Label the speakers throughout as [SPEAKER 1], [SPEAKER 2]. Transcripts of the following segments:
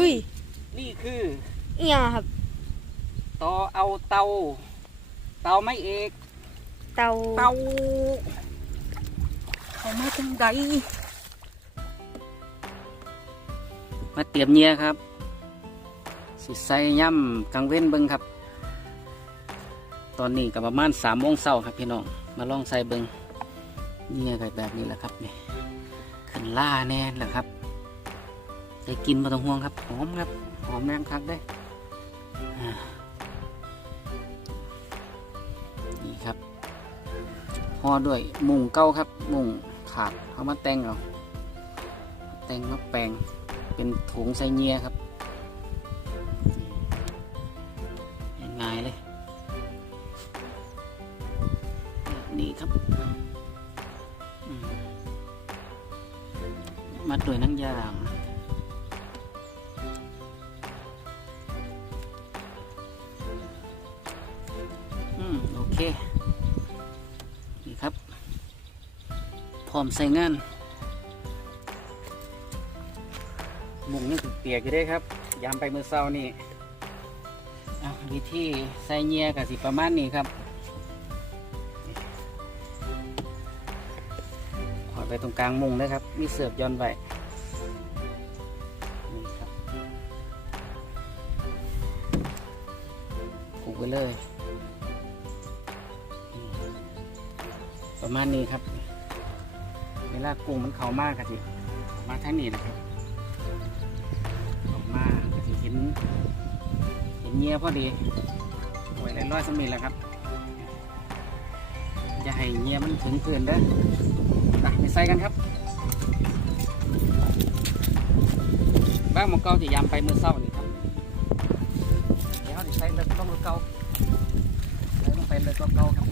[SPEAKER 1] ฮ้ย
[SPEAKER 2] นี่คือ
[SPEAKER 1] เอียงครับ
[SPEAKER 2] ต่อเอาเตา เตาไม่เอก
[SPEAKER 1] เตา
[SPEAKER 2] เตาเขามาจังใดมาเตรียมเนียครับ สิใส่ย่ำกลางเว้นเบิงครับ ตอนนี้ก็ประมาณสามโมงเช้าครับพี่น้อง มาลองใส่เบิงเนี่ยก็แบบนี้แหละครับนี่ขึ้นล่าแน่นแหละครับ จะกินมาต้องห่วงครับหอมครับหอมแรงคักได้นี่ครับห่อด้วยมุงเก้าครับ มุงขาดเขามาแต่งเอาแต่งมาแปลงเป็นถุงใส่เงียครับ ร้อมใส่งานมุงนี่คือเปียกอยู่ได้ครับยามไปมือเศร้านี่อะวิธีใส่เงียกับสิประมาณนี้ครับขอดไปตรงกลางมุงนะครับ มีเสือบย้อนไว้นี่ครับผูกไว้เลย ประมาณนี้ครับ ลากุ้งมันเข้ามากครับที่มาทานี้นะครับออกมาก็จะเห็นเห็นเงี้ยพอดีไว้ได้ร้อยสมิธแล้วครับอย่าให้เงี้ยมันถึงเกินเด้อไปใส่กันครับบ้างหมอเก่าจะยำไปมือเศร้านี่ครับเดี๋ยวเราจะใส่เลยต้องมือเก่าใส่ลงไปเลยตัวเก่าครับ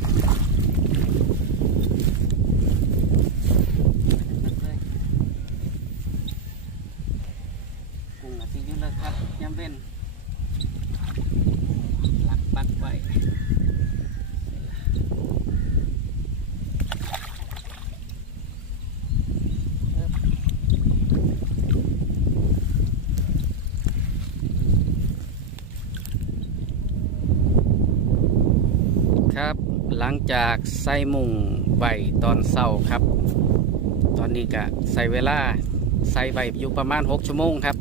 [SPEAKER 2] เลยกุ้งอาทิตย์นี้เลยครับยำเว้นหลักปักไว้ครับ หลังจากใส่มุงใบตอนเศร้าครับ ตอนนี้ก็ใส่เวลาใส่ใบอยู่ประมาณ 6 ชั่วโมงครับ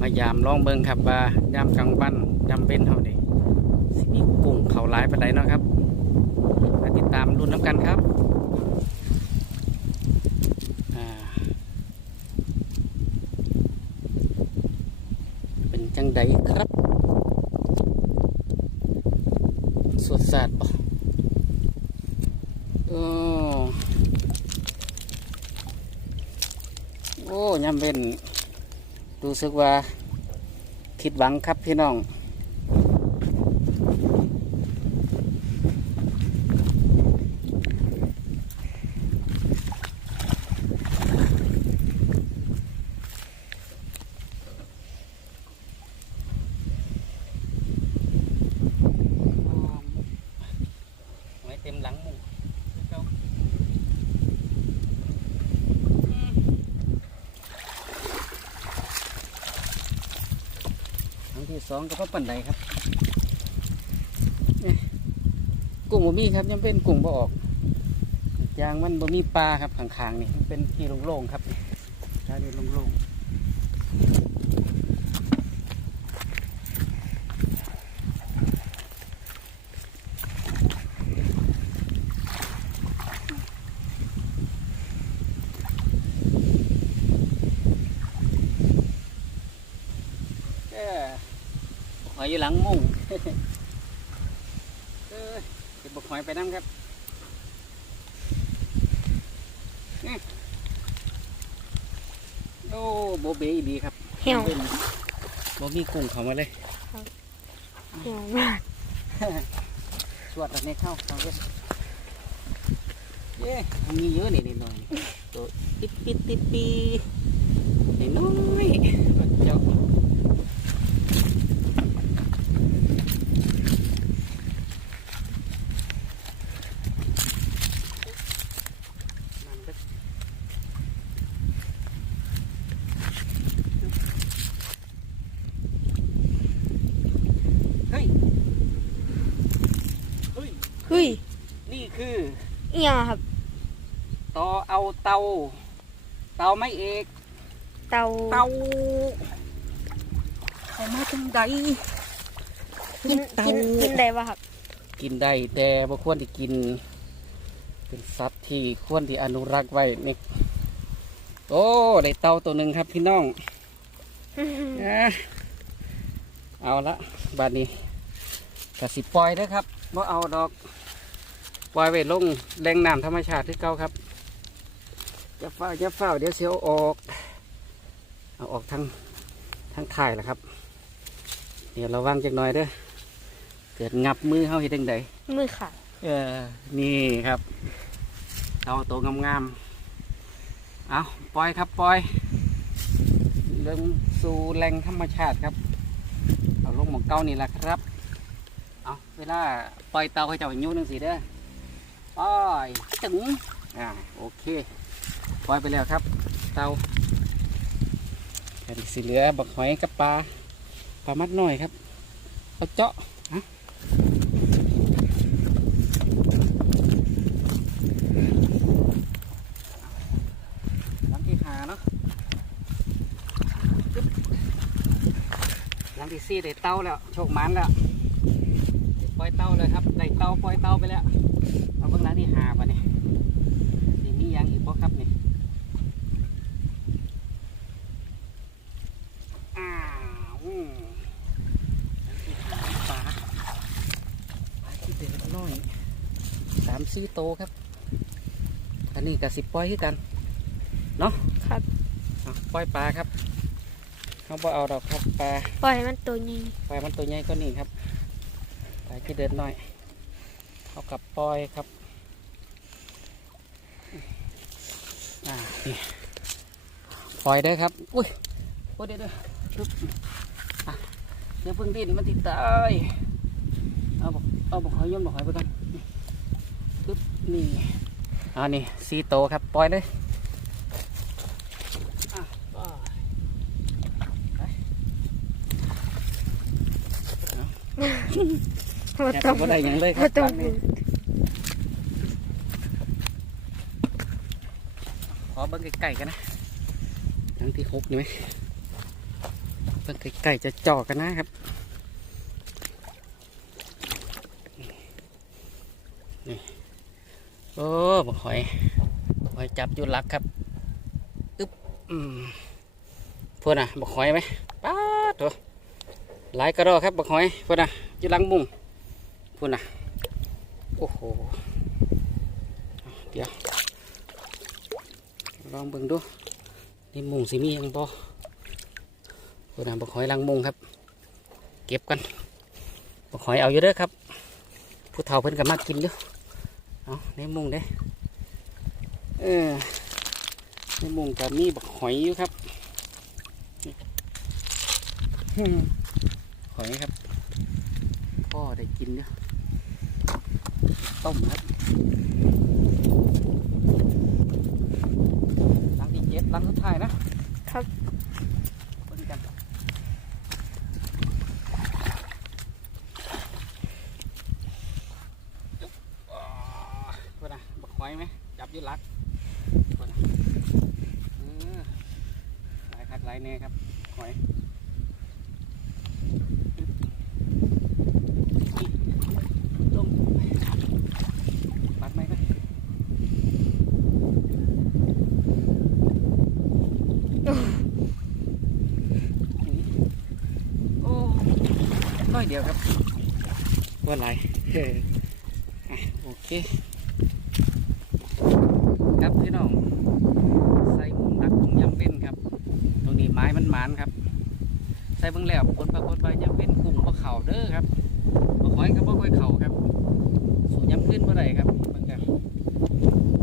[SPEAKER 2] มายามลองเบิงครับว่ายามกลางวันยามเว้นเท่านี้สิมีกุ้งเขาหลายปานใดเนาะครับมาติดตามรุ่นน้ำกันครับเป็นจังใดครับสวดสัตว์บ่โอ้โอ้ยามเป็นรู้สึกว่าผิดหวังครับพี่น้อง ไว้เต็มหลังหมูเจ้าอืม ครั้งที่ สองก็เพราะปันไดครับนี่กุ้งบ่มีครับยังเป็นกุ้งบ่ออกยางมันบ่มีปลาครับข้างๆนี่มันเป็นที่โล่งๆครับนี่ชาดีโล่งๆเออ หอยอยู่หลังมุ้งเออเก็บบุกหอยไปน้ำครับนี่โอ้โบเบอีดีครับ
[SPEAKER 1] เหี่ยว
[SPEAKER 2] เป็นโบมีกุ้งเขามาเลย
[SPEAKER 1] เหี่ยวมาก
[SPEAKER 2] สวดอันนี้เข้าฟังเว้ยเย้มีเยอะนี่นิดหน่อยตัวติดปิดติดปีนิดน้อยเจ้า
[SPEAKER 1] ฮ้ย
[SPEAKER 2] นี่คือ
[SPEAKER 1] เอียงอะครับ
[SPEAKER 2] ต่อเอาเตา เตาไม่เอก
[SPEAKER 1] เตา
[SPEAKER 2] เตาเอามาจังใด
[SPEAKER 1] กิน
[SPEAKER 2] เตา
[SPEAKER 1] กินกินได้ปะครับ
[SPEAKER 2] กินได้แต่บ่ควรที่กิน เป็นสัตว์ที่ควรที่อนุรักษ์ไว้นี่โอ้ได้เตาตัวหนึ่งครับพี่น้องนะเอาละบัดนี้กสิปล่อยเด้อครับบ่เอาดอก ปล่อยไว้ลงแรงน้ำธรรมชาติที่เก่าครับจะฝ้าจะเฝ้าวเดี๋ยวเสียวออกเอาออกทั้งทั้งถ่ายแหละครับ เดี๋ยวระวังจักหน่อยเด้อเกิดงับมือเขาเห็นจังใด
[SPEAKER 1] มือขาด
[SPEAKER 2] เออ นี่ครับ เอาตัวงามๆ เอาปล่อยครับปล่อยลงสู่แหล่งธรรมชาติครับ เอาลงหมองเก้านี่แหละครับ เอาเวลาปล่อยเตาให้เจ้าอยู่นึงสิเด้อ ปล่อยจึงอ่าโอเคปล่อยไปแล้วครับ เตาแผ่นสีเหลือบักหอยกับปลาปลามัดหน่อยครับเอาเจาะฮะลังที่หาเนาะลังที่สี่ได้เต้าแล้วโชคมันแล้วปล่อยเต้าเลยครับได้เต้าปล่อยเต้าไปแล้ว เอาเบิ่งหลังที่หาปะเนี่ยนี่มีหยังอีกบ่ครับนี่อ้าวอืมหลังที่หาปลาปลาที่เดือดน้อยสามสี่โตครับ อันนี้กับสิบปล่อยคือกัน
[SPEAKER 1] ครับ
[SPEAKER 2] อะปล่อยปลาครับเขาบ่เอาดอกครับปลา
[SPEAKER 1] ปล่อยให้มันตัวใหญ่
[SPEAKER 2] ปลามันตัวใหญ่ก็นี่ครับปลาที่เดินหน่อย เอากับปล่อยครับอ่านี่ปล่อยเด้อครับ อุ้ยโอ้ยเดี๋ยวเดี๋ยวปึ๊บอะเดี๋ยวเพิ่งดิ้นมันติดตายเอาบอกเอาบอกหอยย่นบอกหอยไปก่อนปึ๊บนี่อ่านี่สีโตครับปล่อยเลย อะปล่อย
[SPEAKER 1] มา
[SPEAKER 2] แทบ
[SPEAKER 1] ต้
[SPEAKER 2] จะ
[SPEAKER 1] อง
[SPEAKER 2] บ่ได้หยังเลยครั
[SPEAKER 1] มา
[SPEAKER 2] บ
[SPEAKER 1] ต้อง
[SPEAKER 2] ตอนนี้ขอเบิ่งไก่ๆกันนะหลังที่หกนี่ไหมเบิ่งไก่ๆจะจ่อกันนะครับนี่โอ้บ่หอยหอยจับอยู่หลักครับอึ๊บอืมพวกน่ะบ่หอยไหมป้าดตัวหลายกระดอครับบ่หอยพวกน่ะอยู่หลังมุง พูดนะโอ้โห เดี๋ยว ลองเบิ่งดู นี่มุงสิมีหยังบ่พูดนะบักหอยลังมุงครับ เก็บกันบักหอยเอาอยู่เด้อครับ ผู้เฒ่าเพิ่นก็มากินอยู่เอาในมุงเด้เออในมุงก็มีบักหอยอยู่ครับหอยครับพ่อได้กินเนาะ ต้มครับหลังที่เจ็ดหลังสุดท้ายนะครับเบิ่งกันจุ๊บอ่าเพื่อนนะบักหอยไหมจับอยืดลักเพื่อนนะเออหลายคักหลายแน่ครับหอย ลงปัดไหมครับโอ้น้อยเดียวครับว่าไรเออโอเค ครับพี่น้อง ใส่หมุนดักตรงย่ำเป็นครับ ตรงนี้ไม้มันหมานครับ ใส่เบิ่งแล้วผลปรากฏว่าย่ำเป็นกลุ่มบ่เข่าเด้อครับบ่ค่อยก็บ่ค่อยเข้าครับ สูย้ำขึ้นบ่ได้ครับเบิ่งกัน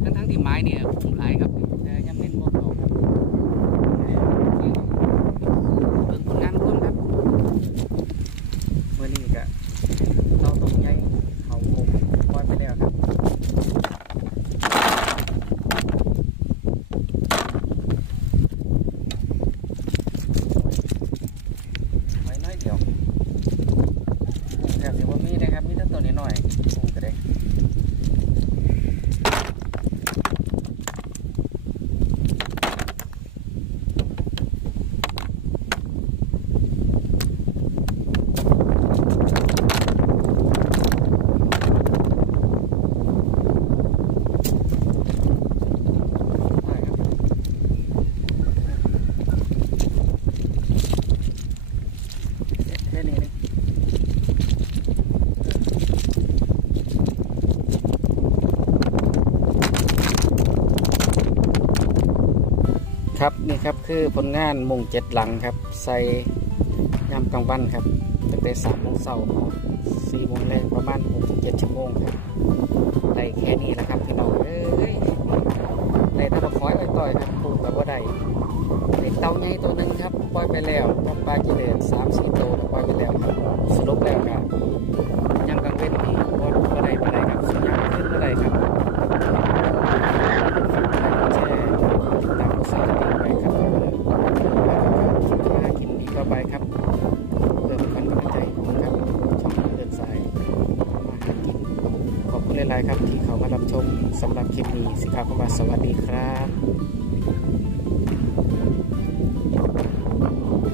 [SPEAKER 2] ทั้งทั้งๆที่ไม้เนี่ยหลายครับ แต่ย้ำขึ้นบ่เข้าครับเบิ่งผลงานร่วมครับมื้อนี้ก็เราตรงใหญ่เขาคงปล่อยไปแล้วครับไว้น้อยเดียว แถบสิว่ามีนะครับ มีแต่ตัวนี้หน่อยปลูกก็ได้ ครับคือผลงานมุงเจ็ดหลังครับ ใส่ยามกลางวันครับตั้งแต่สามโมงเช้าสี่โมงแรกประมาณหกถึงเจ็ดชั่วโมงครับได้แค่นี้แหละครับพี่น้องเอ้ยได้แตะคอยไว้ต่อยครับปลูกแบบว่าได้ได้เต่าใหญ่ตัวหนึ่งครับปล่อยไปแล้วกับปลาจีเลนสามสี่ตัวปล่อยไปแล้วครับสรุปแล้วครับ สำหรับคลิปนี้สิครับก็มาสวัสดีครับ